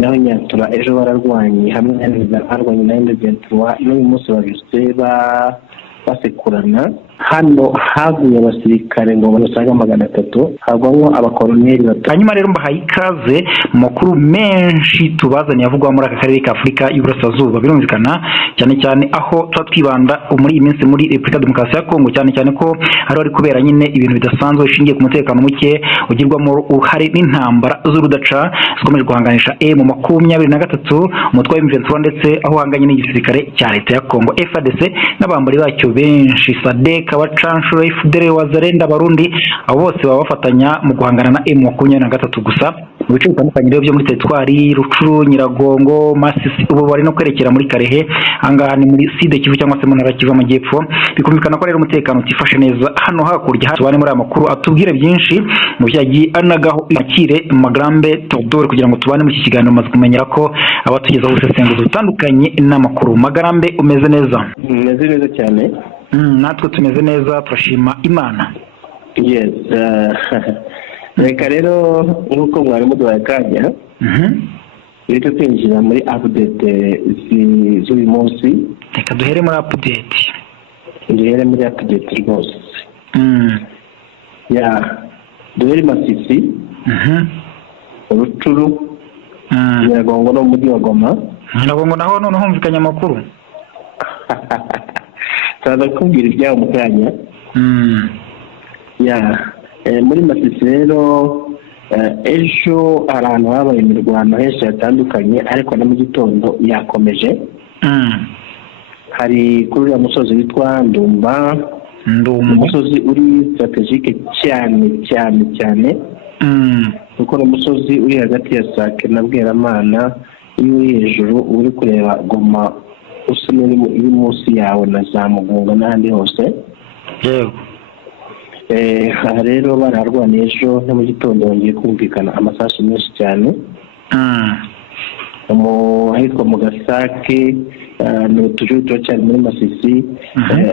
naho Nyatura ejo bararwanye hamwe barwanye na M23 n'uyu munsi babise basekurana. Hano haguye abasirikare ngo basaga 300, hagwamo abakoloneli batatu. Hanyuma rero mbahaye ikaze mu makuru menshi tubazaniye avugwa muri aka karere ka Afurika y'Uburasirazuba. Birumvikana cyane aho twibanda muri iyi minsi muri Repubulika Demokarasi ya Kongo, cyane ko ari kubera nyine ibintu bidasanzwe bishingiye ku mutekano muke ugirwamo uhari n'intambara z'urudaca zikomeje guhanganisha M23 umutwe wa M23 ndetse aho hanganye n'igisirikare cya leta ya Kongo FARDC n'abambari bacyo benshi SADC abacanshuro FDL wazarenda Barundi, abo bose baba bafatanya mu guhangana na M23 gusa mu bice bitandukanye rero byo muri teritwari Rucuru, Nyiragongo, Masisi. Ubu bari no kwerekera muri Karehe, angaha ni muri Sud Kivu cyangwa se mu ntara Kivu Amajyepfo. Bikumvikana ko rero umutekano utifashe neza hano hakurya. Tubane muri aya makuru atubwire byinshi mu byagiye anagaho Makire Magrambe Todor kugira ngo tubane mu iki kiganiro maze kumenyera ko abatugezaho ubusesenguzi butandukanye n'amakuru. Magrambe, umeze neza? Umeze neza cyane. Natwe tumeze neza, turashima Imana. Yes. Reka rero nk'uko mwari muduhaye kanya reka twinjira muri update z'uyu munsi. Reka duhere muri update. Rwose. Duhere Masisi, Rucuru, Nyiragongo no muri Goma. Nyiragongo naho none humvikanye amakuru. Turaza kubwira ibyaho mu kanya. Muri Masisi rero ejo ahantu habaye imirwano henshi hatandukanye, ariko na mu gitondo yakomeje. Hari kuri uriya musozi witwa Ndumba, umusozi uri strategique cyane kuko ni umusozi uri hagati ya Sake na Bweramana. Iyo uri hejuru uri kureba Goma usa n'uri munsi yawe na za Mugunga n'ahandi hose. Aha rero bararwaniye ejo no mu gitondo hongeye kumvikana amasasu menshi cyane. Ahitwa mu Gasake ni utujuru tuba cyane muri Masisi.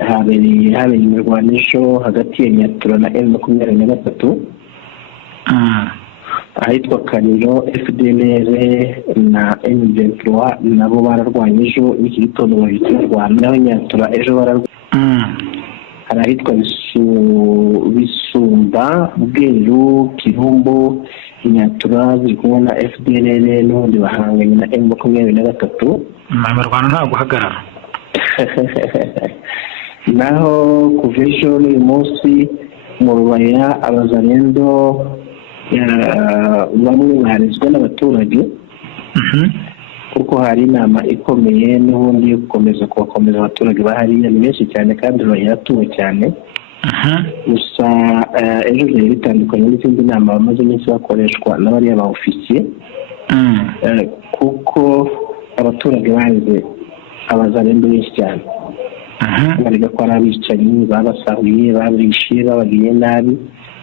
Habereye imirwano ejo hagati ya Nyatura na M23. Ahitwa Kaniro FDLR na M23 nabo bararwanye ejo n'iki gitondo bahita barwana. Naho Nyatura ejo bararwanye. Hari ahitwa Bisumba, Bweru, Kirumbo, Nyatura ziri kumwe na FDLR n'ubundi bahanganye na M23. Amarwano nta guhagarara. Naho kuva ejo n'uyu munsi mu Rubaya abazalendo bamwe baharizwa n'abaturage kuko hari inama ikomeye n'ubundi yo gukomeza kubakomeza abaturage bahariya. Ni benshi cyane kandi baratuwe cyane. Gusa ejo byari bitandukanye n'izindi nama bamaze iminsi bakoreshwa n'abariya ba ofisiye kuko abaturage bahize abazalendo benshi cyane. Bariga ko ari abicanyi, babasahuye, babishe, babagiye nabi.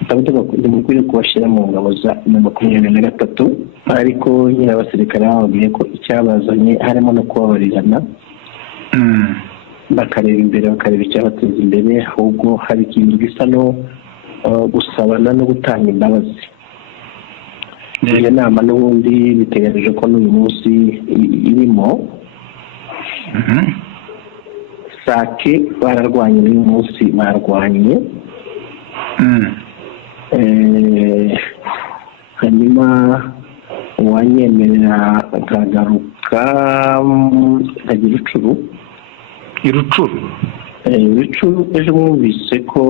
Ndamukwiye kubashyira mu ngabo za M23, ariko nyine abasirikare bababwiye ko icyabazanye harimo no kubabarirana bakareba imbere, bakareba icyabateza imbere, ahubwo hari ikintu gisa no gusabana no gutanga imbabazi. Iyo nama n'ubundi biteganije ko n'uyu munsi irimo. Sake bararwanye n'uyu munsi barwanye. Hanyuma uwanyemerera akagaruka nkagira Rucuru ejo mwumvise ko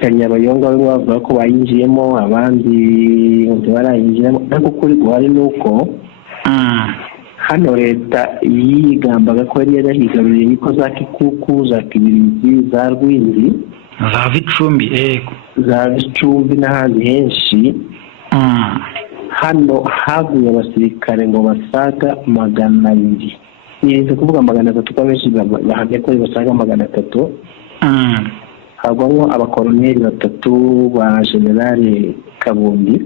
Kanyabayonga bamwe bavuga ko bayinjiyemo, abandi ntibarayinjiramo. Ariko kuri guhari ni uko hano leta yigambaga ko yari yarahigaruriye niko za Kikuku, za Kibirizi, za Rwindi, za Bicumbi n'ahandi henshi. Hano haguye abasirikare ngo basaga 200. Nirinze kuvuga 300 kuko benshi bahamye ko basaga 300. Hagwamo abakoloneli 3 ba General Kabundi.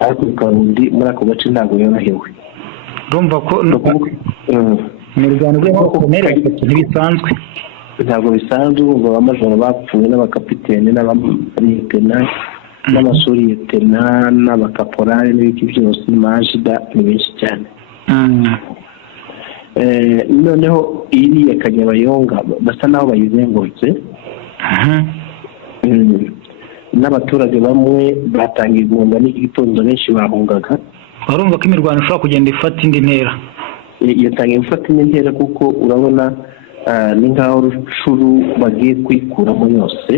Ariko Kabundi muri ako gace ntabwo yorohewe. Urumva ko mu Rwanda rw'abakoloneli ntibisanzwe. Ntabwo bisanzwe, ngo abamajoro bapfuye n'abakapiteni n'abamariyetena n'amashuri yetena n'abakaporari n'ibiki byose majida ni benshi cyane. Noneho iriya Kanyabayonga basa naho bayizengurutse, n'abaturage bamwe batangiye guhunga n'igitondo benshi bahungaga. Barumva ko imirwano ishobora kugenda ifata indi ntera. Yatangiye gufata indi ntera kuko urabona ni nk'aho Rucuru bagiye kwikuramo yose,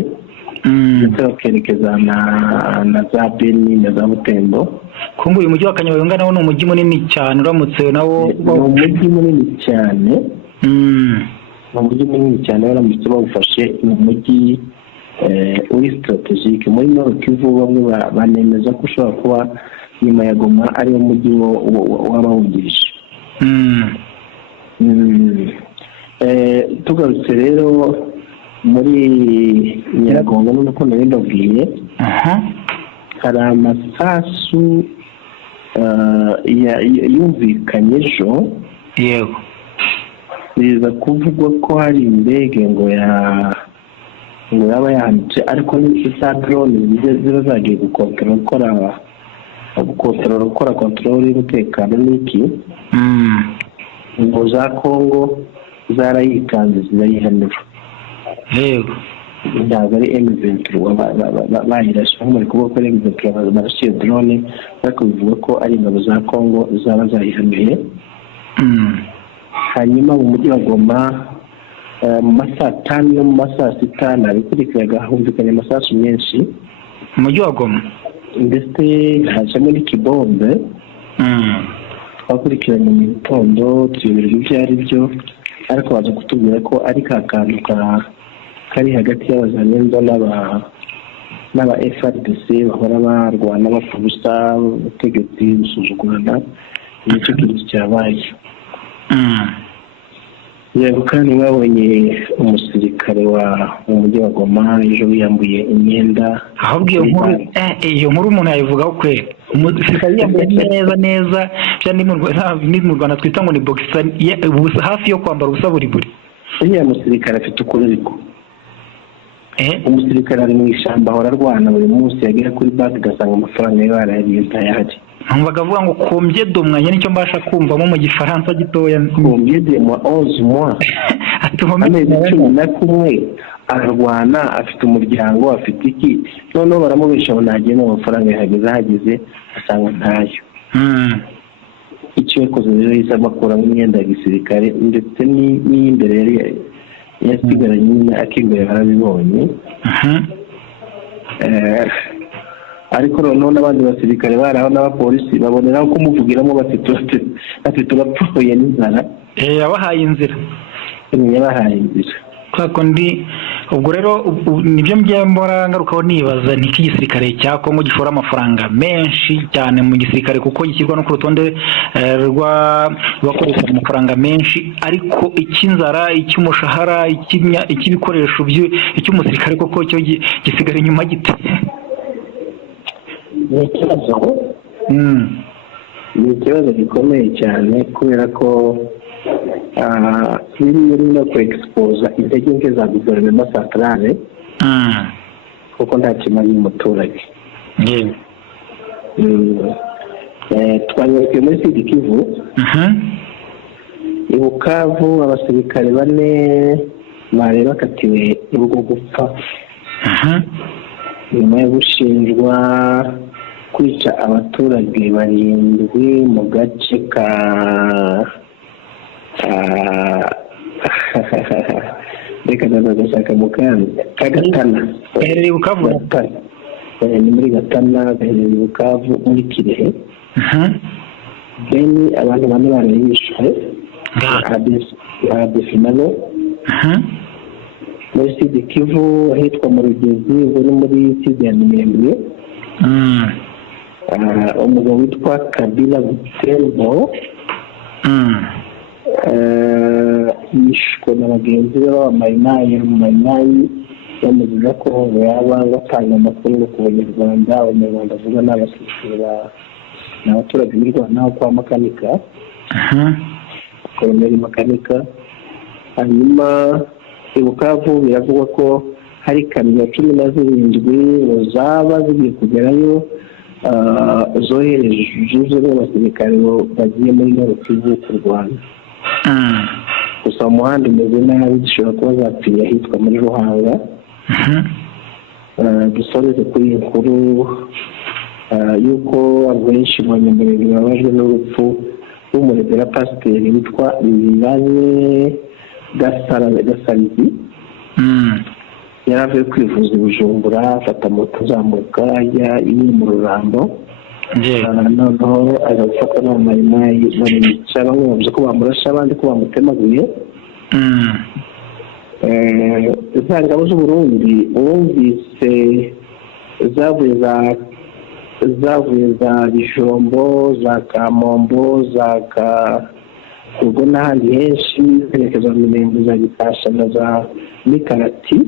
ndetse bakerekeza na za Beni na za Butembo. Kungu uyu mujyi wa Kanyabayonga nawo ni umujyi munini cyane, uramutse nawo ni umujyi munini cyane. Ni umujyi munini cyane, baramutse bawufashe ni umujyi uri strategique muri Nord Kivu. Bamwe banemeza ko ushobora kuba nyuma ya Goma ari umujyi w'abawungirije. Tugarutse rero muri Nyiragongo n'uko nari ndabwiye, hari amasasu yumvikanye ejo. Yego, biza kuvugwa ko hari indege ngo yaba yahanitse, ariko n'isa drone ziba zagiye gukora control y'umutekano n'iki ngo za Kongo zarayikanze zirayihanura. yego, ntabwo ari M23 bayirashe nko muri kuvuga ko ari M23 barashiye drone, ariko bivuga ko ari ingabo za Kongo zaba zayihanuye. Hanyuma mu mujyi wa Goma mu masaa 5 no mu masaa 6 nabikurikiraga humvikanye amasasu menshi mu mujyi wa Goma, ndetse hajemo n'ikibombe. Twakurikiranye mu gitondo tuyobera ibyo ari byo, ariko baza kutubwira ko ari ka kantu kari hagati y'abazalendo n'aba FARDC bahora barwana bapfa ubusa, ubutegetsi busuzugurana. Nicyo kintu cyabaye. Yego, kandi babonye umusirikare mu mujyi wa Goma ejo yambuye imyenda. ahubwo iyo nkuru umuntu yayivugaho kweli. Umusirikare yambaye neza cyane mu Rwanda twita ngo ni boxer, hafi yo kwambara ubusa buri. Uriya musirikare afite ukuri ariko. Umusirikare ari mu ishyamba ahora arwana buri munsi, yagera kuri banki ugasanga amafaranga ye barayariye ntayahari. Numvaga avuga ngo combien de mois, nicyo mbasha kumvamo mu gifaransa gitoya. Combien de mois? 11 mois. Amezi 11 ararwana, afite umuryango, afite iki. Noneho baramubesha ngo ntagenda amafaranga yahageze asanga ntayo. Icyo yakoze rero yise abakuramo imyenda ya gisirikare, ndetse n'imbere yari yasigaranye nyine akimbere barabibonye. Ariko noneho n'abandi basirikare baraho n'abapolisi baboneraho kumuvugiramo bati turapfuye n'inzara. Yabahaye inzira. Yabahaye inzira. Kwako ndi ubwo rero nibyo mbora ngarukaho nibaza niki gisirikare cya Kongo gishora amafaranga menshi cyane mu gisirikare, kuko gishyirwa no ku rutonde rwakoresha amafaranga menshi, ariko icy'inzara, icy'umushahara, icy'ibikoresho icy'umusirikare koko cyo gisigara inyuma gite. Ni ikibazo gikomeye cyane, kubera ko biri no kwexposa intege nke za guverinoma centrale, kuko nta kimanye umuturage. Twanyuze muri Sud Kivu, i Bukavu abasirikare 4 bari bakatiwe ubwo gupfa nyuma yo gushinjwa kwica abaturage 7 mu gace reka ndagashaka mu Gatana. Gaherereye Bukavu. Ni muri Gatana, gaherereye Bukavu muri Kirehe. Beni abantu 4 barishwe adefinalo. Muri Sud Kivu ahitwa mu Rugezi, uri muri Sud ya Minembwe. Umugabo witwa Kabila Butembo yishwe na bagenzi be b'abamayimayi bamuziza ko yaba batanga amakuru ku Banyarwanda. Abanyarwanda avuga n'abasirikare n'abaturage b'u Rwanda aho kwa Makanika, Koloneli Makanika. Hanyuma i Bukavu biravugwa ko hari kamyo 17 zaba zigiye kugerayo zohereje abasirikare bagiye muri Nord-Kivu ku Rwanda. Gusa umuhanda umeze nabi, zishobora kuba zapfira ahitwa muri Ruhanga. Dusoreze kuri iyi nkuru yuko abenshi mu banyamurenge babajwe n'urupfu rw'umurebera pasiteri witwa Bibaze Gasarizi. Yari avuye kwivuza i Bujumbura, afata moto azamuka ajya mu Rurambo. Noneho aza gufatwa n'abamayimayi barica, bamwe bavuze ko bamurashe, abandi ko bamutemaguye. Za ngabo z'Uburundi bumvise zavuye za Bijombo, za Kamombo, za Karugo n'ahandi henshi zerekeza mu Minembwe, za Gipasha na za Mikarati.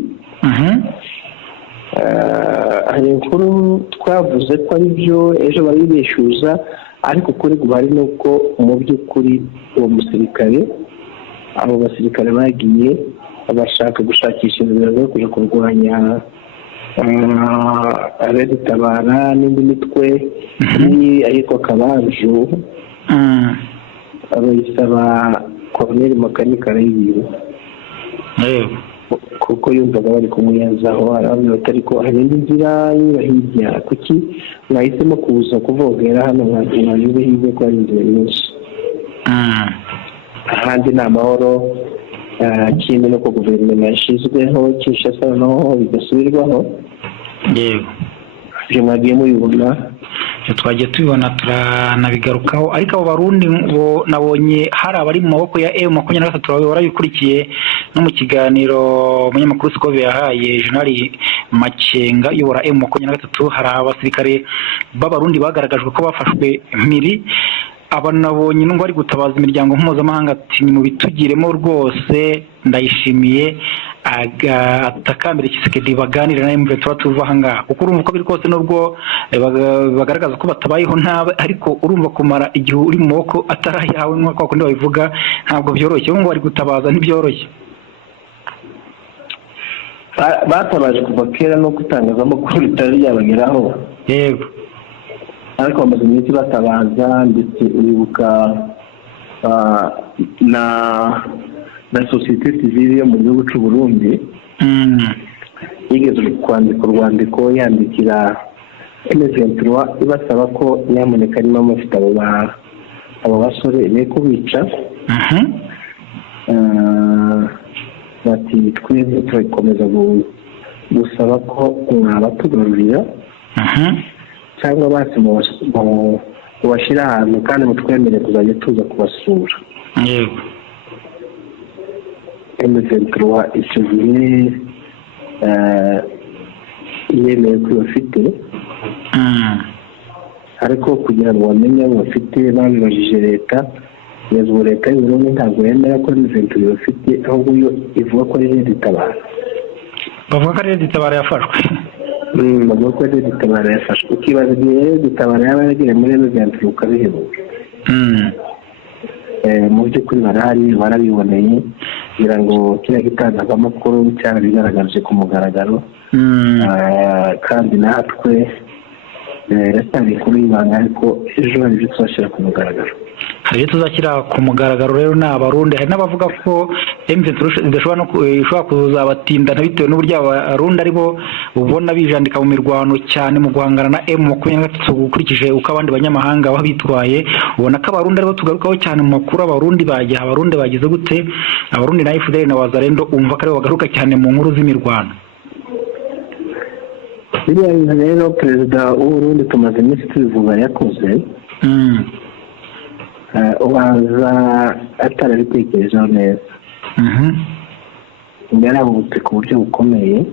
Hari inkuru twavuze ko ari byo ejo baribeshuza, ariko kuri guhari nuko mu by'ukuri uwo musirikare, abo basirikare bagiye bashaka gushakisha inzira zo kuja kurwanya Red Tabara n'indi mitwe ariko Kabanju. Abayisaba Colonel Makanika Rayibiro kuko yumvaga bari kumuyazaho, arabwira ariko hari indi nzira hirya, kuki mwahisemo kuza kuvogera hano mwanyuze hirya ko ari inzira nyinshi, ahandi ni amahoro. Kimwe nuko guverinoma yashyizweho Kinshasa naho bigasubirwaho. Ibyo mwagiye mubibona? Twagiye tubibona, turanabigarukaho, ariko abo Barundi nabonye hari abari mu maboko ya M23 barabikurikiye no mu kiganiro umunyamakuru Sikove yahaye General Makenga uyobora M23. Hari abasirikare b'Abarundi bagaragajwe ko bafashwe mpiri, aba nabonye ngo ari gutabaza imiryango mpuzamahanga ati mu bitugiremo rwose, ndayishimiye atakambira Tshisekedi baganira na M23 tuva hanga, kuko urumva ko biri kose nubwo bagaragaza ko batabayeho ntabe, ariko urumva kumara igihe uri mu maboko atarayawe nk'uko kundi babivuga ntabwo byoroshye. ngo bari gutabaza ntibyoroshye. Batabaje kuva kera no gutangazamakuru bitari byabageraho. Yego, ariko bamaze iminsi batabaza, ndetse uribuka na sosiyete sivile yo mu gihugu cy'u Burundi yigeze kwandika urwandiko yandikira M23 ibasaba ko nyamuneka niba mufite abo basore be kubica. Bati twebwe turakomeza gusaba ko mwabatugarurira cyangwa basi mubashyira ahantu kandi mutwemere kuzajya tuza kubasura. Yego, M23 icyo gihe yemeye ko bafite, ariko kugira ngo bamenye abo bafite babibajije leta. Yezu leta y'u Burundi ntabwo yemera ko M23 bafite, ahubwo yo ivuga ko ari Red Tabara. bavuga ko Red Tabara yafashwe. Bavuga ko Red Tabara yafashwe. Ukibaza igihe Red Tabara yaba yagiriye muri M23 ukabihebura. Mu by'ukuri barabiboneye, kugira ngo kiriya gitangazamakuru cyarabigaragaje ku mugaragaro. Kandi natwe racyari inkuru y'ibanga, ariko ejo hari ibyo tuzashyira ku mugaragaro. Hari ibyo tuzashyira ku mugaragaro rero ni Abarundi. Hari n'abavuga ko M23 ishobora kuzabatindana bitewe n'uburyo Abarundi aribo ubona bijandika mu mirwano cyane mu guhangana na M23 ukurikije uko abandi banyamahanga babitwaye. Ubona ko Abarundi aribo tugarukaho cyane mu makuru. Abarundi bagize gute? Abarundi na FDL na Wazalendo umva ko aribo bagaruka cyane mu nkuru z'imirwano. Biriya bintu rero perezida w'Uburundi tumaze iminsi tubivuga yakoze, ubanza atarabitekerejeho neza. Yarabutse ku buryo bukomeye,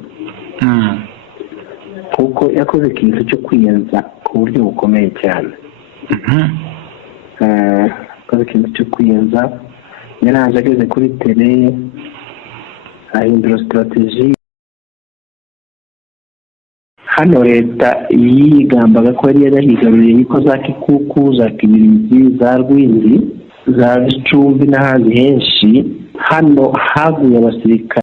kuko yakoze ikintu cyo kwiyenza ku buryo bukomeye cyane. Yakoze ikintu cyo kwiyenza, yaraje ageze kuri tele ahindura strategy. Hano leta yigambaga ko yari yarahigaruriye niko za Kikuku, za Kibirizi, za Rwindi, za Gicumbi n'ahandi henshi. Hano haguye abasirikare